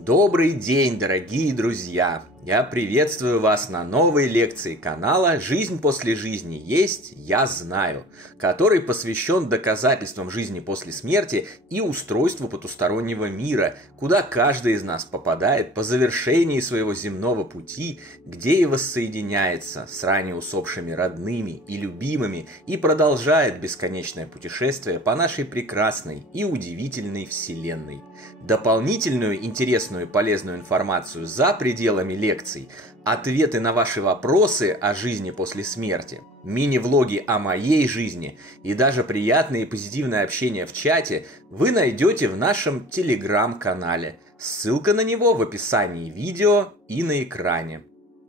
Добрый день, дорогие друзья! Я приветствую вас на новой лекции канала «Жизнь после жизни есть, я знаю», который посвящен доказательствам жизни после смерти и устройству потустороннего мира, куда каждый из нас попадает по завершении своего земного пути, где и воссоединяется с ранее усопшими родными и любимыми и продолжает бесконечное путешествие по нашей прекрасной и удивительной Вселенной. Дополнительную интересную и полезную информацию за пределами лекций, ответы на ваши вопросы о жизни после смерти, мини-влоги о моей жизни и даже приятное и позитивное общение в чате вы найдете в нашем телеграм-канале. Ссылка на него в описании видео и на экране.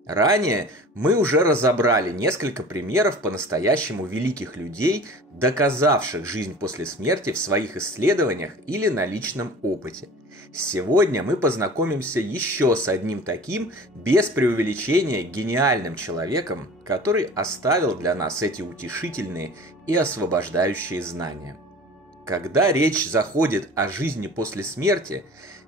Ранее мы уже разобрали несколько примеров по-настоящему великих людей, доказавших жизнь после смерти в своих исследованиях или на личном опыте. Сегодня мы познакомимся еще с одним таким, без преувеличения, гениальным человеком, который оставил для нас эти утешительные и освобождающие знания. Когда речь заходит о жизни после смерти,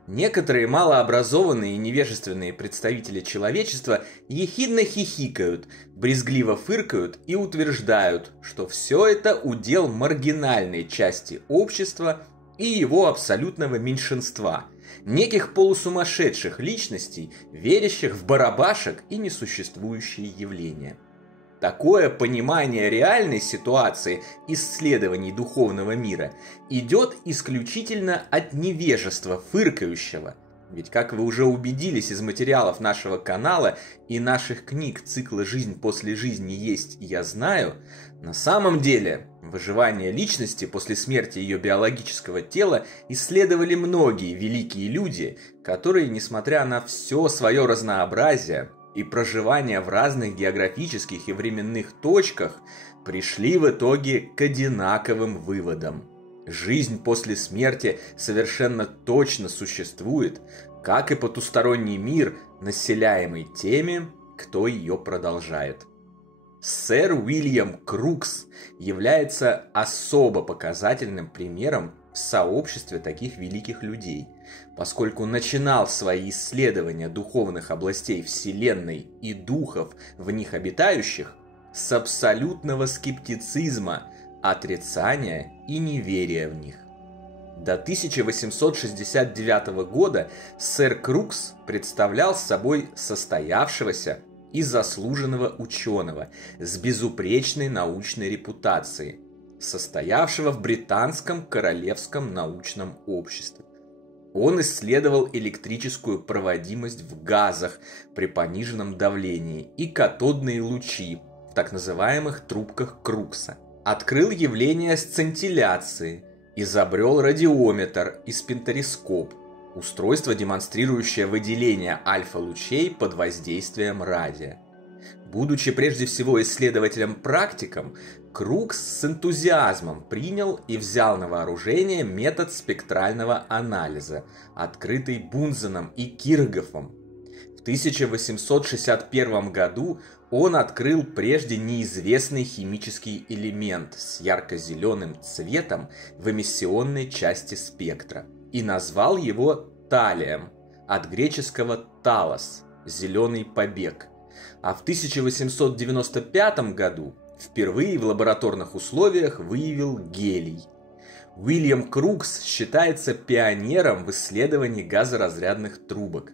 некоторые малообразованные и невежественные представители человечества ехидно хихикают, брезгливо фыркают и утверждают, что все это удел маргинальной части общества и его абсолютного меньшинства, неких полусумасшедших личностей, верящих в барабашек и несуществующие явления. Такое понимание реальной ситуации исследований духовного мира идет исключительно от невежества фыркающего. Ведь, как вы уже убедились из материалов нашего канала и наших книг цикла «Жизнь после жизни есть, я знаю», на самом деле выживание личности после смерти ее биологического тела исследовали многие великие люди, которые, несмотря на все свое разнообразие и проживание в разных географических и временных точках, пришли в итоге к одинаковым выводам. Жизнь после смерти совершенно точно существует, как и потусторонний мир, населяемый теми, кто ее продолжает. Сэр Уильям Крукс является особо показательным примером в сообществе таких великих людей, поскольку начинал свои исследования духовных областей Вселенной и духов в них обитающих с абсолютного скептицизма, отрицания и неверия в них. До 1869 года сэр Крукс представлял собой состоявшегося и заслуженного ученого с безупречной научной репутацией, состоявшего в Британском Королевском научном обществе. Он исследовал электрическую проводимость в газах при пониженном давлении и катодные лучи в так называемых трубках Крукса, открыл явление сцинтилляции, изобрел радиометр и спинторископ, устройство, демонстрирующее выделение альфа-лучей под воздействием радия. Будучи прежде всего исследователем-практиком, Крукс с энтузиазмом принял и взял на вооружение метод спектрального анализа, открытый Бунзеном и Кирхгофом. В 1861 году он открыл прежде неизвестный химический элемент с ярко-зеленым цветом в эмиссионной части спектра и назвал его талием, от греческого «талос» – «зеленый побег». А в 1895 году впервые в лабораторных условиях выявил гелий. Уильям Крукс считается пионером в исследовании газоразрядных трубок.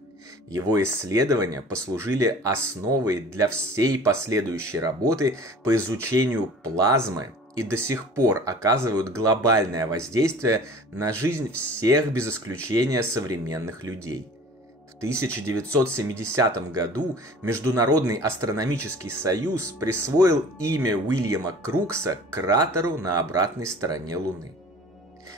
Его исследования послужили основой для всей последующей работы по изучению плазмы и до сих пор оказывают глобальное воздействие на жизнь всех без исключения современных людей. В 1970 году Международный астрономический союз присвоил имя Уильяма Крукса кратеру на обратной стороне Луны.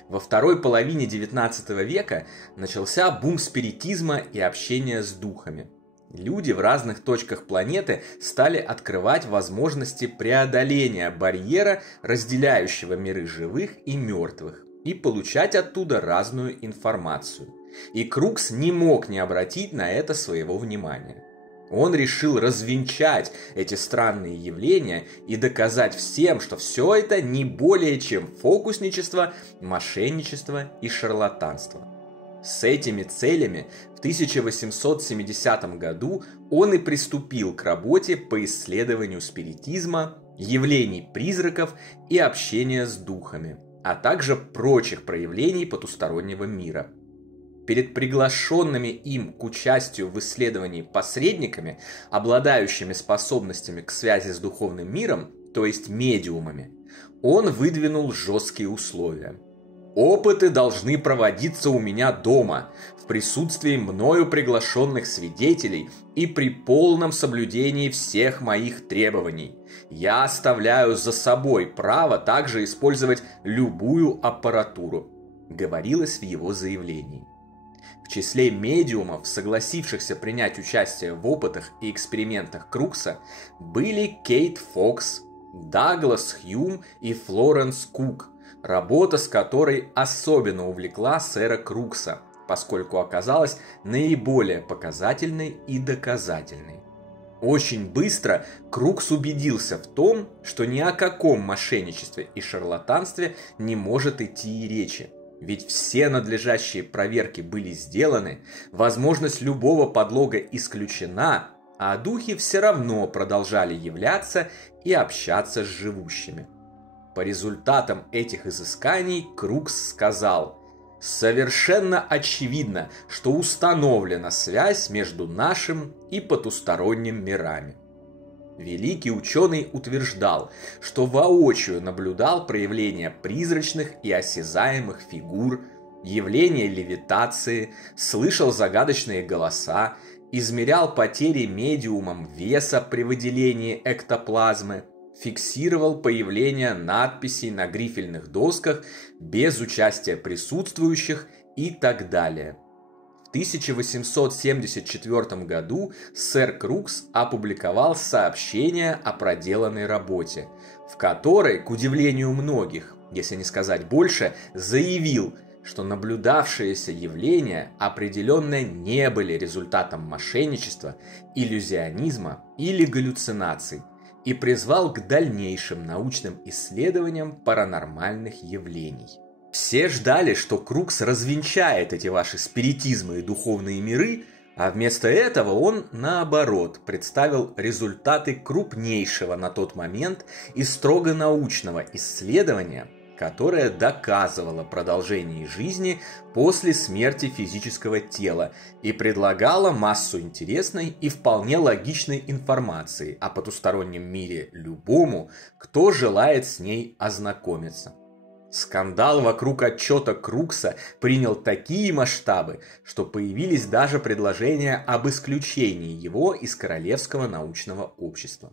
Во второй половине XIX века начался бум спиритизма и общения с духами. Люди в разных точках планеты стали открывать возможности преодоления барьера, разделяющего миры живых и мертвых, и получать оттуда разную информацию. И Крукс не мог не обратить на это своего внимания. Он решил развенчать эти странные явления и доказать всем, что все это не более чем фокусничество, мошенничество и шарлатанство. С этими целями в 1870 году он и приступил к работе по исследованию спиритизма, явлений призраков и общения с духами, а также прочих проявлений потустороннего мира. Перед приглашенными им к участию в исследовании посредниками, обладающими способностями к связи с духовным миром, то есть медиумами, он выдвинул жесткие условия. «Опыты должны проводиться у меня дома, в присутствии мною приглашенных свидетелей и при полном соблюдении всех моих требований. Я оставляю за собой право также использовать любую аппаратуру», говорилось в его заявлении. В числе медиумов, согласившихся принять участие в опытах и экспериментах Крукса, были Кейт Фокс, Даглас Хьюм и Флоренс Кук, работа с которой особенно увлекла сэра Крукса, поскольку оказалась наиболее показательной и доказательной. Очень быстро Крукс убедился в том, что ни о каком мошенничестве и шарлатанстве не может идти и речи. Ведь все надлежащие проверки были сделаны, возможность любого подлога исключена, а духи все равно продолжали являться и общаться с живущими. По результатам этих изысканий Крукс сказал: «Совершенно очевидно, что установлена связь между нашим и потусторонним мирами». Великий ученый утверждал, что воочию наблюдал проявления призрачных и осязаемых фигур, явления левитации, слышал загадочные голоса, измерял потери медиумам веса при выделении эктоплазмы, фиксировал появление надписей на грифельных досках без участия присутствующих и так далее. В 1874 году сэр Крукс опубликовал сообщение о проделанной работе, в которой, к удивлению многих, если не сказать больше, заявил, что наблюдавшиеся явления определенно не были результатом мошенничества, иллюзионизма или галлюцинаций, и призвал к дальнейшим научным исследованиям паранормальных явлений. Все ждали, что Крукс развенчает эти ваши спиритизмы и духовные миры, а вместо этого он, наоборот, представил результаты крупнейшего на тот момент и строго научного исследования, которое доказывало продолжение жизни после смерти физического тела и предлагало массу интересной и вполне логичной информации о потустороннем мире любому, кто желает с ней ознакомиться. Скандал вокруг отчета Крукса принял такие масштабы, что появились даже предложения об исключении его из Королевского научного общества.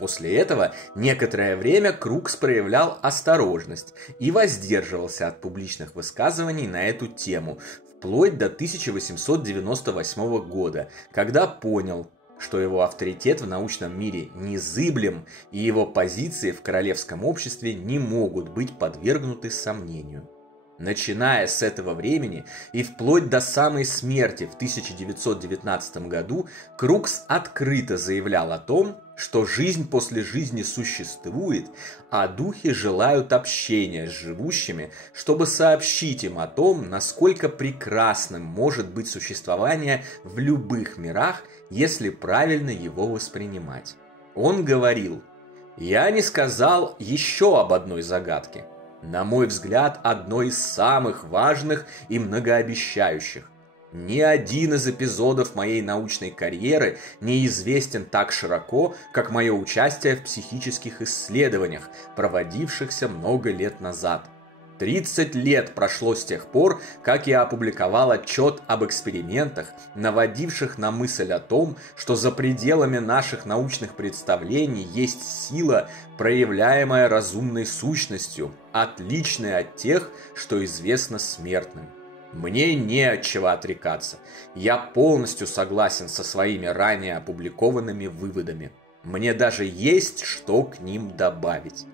После этого некоторое время Крукс проявлял осторожность и воздерживался от публичных высказываний на эту тему, вплоть до 1898 года, когда понял, что его авторитет в научном мире незыблем и его позиции в королевском обществе не могут быть подвергнуты сомнению. Начиная с этого времени и вплоть до самой смерти в 1919 году, Крукс открыто заявлял о том, что жизнь после жизни существует, а духи желают общения с живущими, чтобы сообщить им о том, насколько прекрасным может быть существование в любых мирах, если правильно его воспринимать. Он говорил: «Я не сказал еще об одной загадке. На мой взгляд, одной из самых важных и многообещающих. Ни один из эпизодов моей научной карьеры не известен так широко, как мое участие в психических исследованиях, проводившихся много лет назад. 30 лет прошло с тех пор, как я опубликовал отчет об экспериментах, наводивших на мысль о том, что за пределами наших научных представлений есть сила, проявляемая разумной сущностью, отличная от тех, что известно смертным. Мне не от чего отрекаться. Я полностью согласен со своими ранее опубликованными выводами. Мне даже есть что к ним добавить».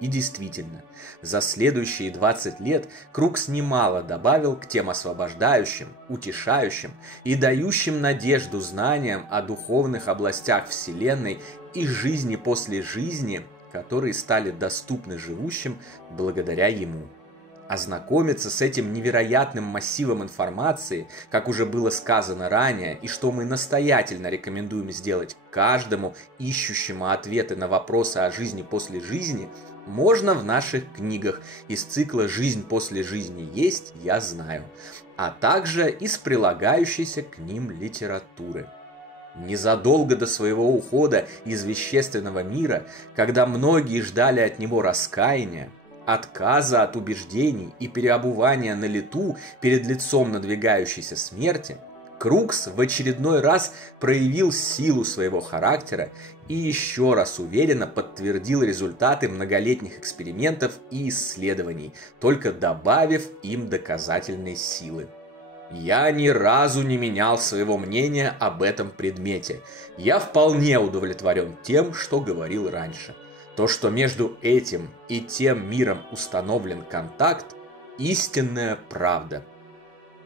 И действительно, за следующие 20 лет Крукс немало добавил к тем освобождающим, утешающим и дающим надежду знаниям о духовных областях Вселенной и жизни после жизни, которые стали доступны живущим благодаря ему. Ознакомиться с этим невероятным массивом информации, как уже было сказано ранее, и что мы настоятельно рекомендуем сделать каждому ищущему ответы на вопросы о жизни после жизни, можно в наших книгах из цикла «Жизнь после жизни есть, я знаю», а также из прилагающейся к ним литературы. Незадолго до своего ухода из вещественного мира, когда многие ждали от него раскаяния, отказа от убеждений и переобувания на лету перед лицом надвигающейся смерти, Крукс в очередной раз проявил силу своего характера и еще раз уверенно подтвердил результаты многолетних экспериментов и исследований, только добавив им доказательной силы. Я ни разу не менял своего мнения об этом предмете. Я вполне удовлетворен тем, что говорил раньше. То, что между этим и тем миром установлен контакт, истинная правда.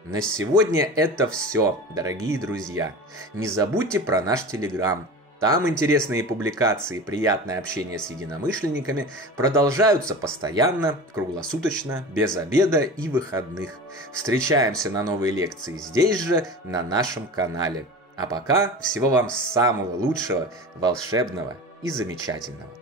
На сегодня это все, дорогие друзья. Не забудьте про наш Телеграм. Там интересные публикации и приятное общение с единомышленниками продолжаются постоянно, круглосуточно, без обеда и выходных. Встречаемся на новые лекции здесь же, на нашем канале. А пока всего вам самого лучшего, волшебного и замечательного.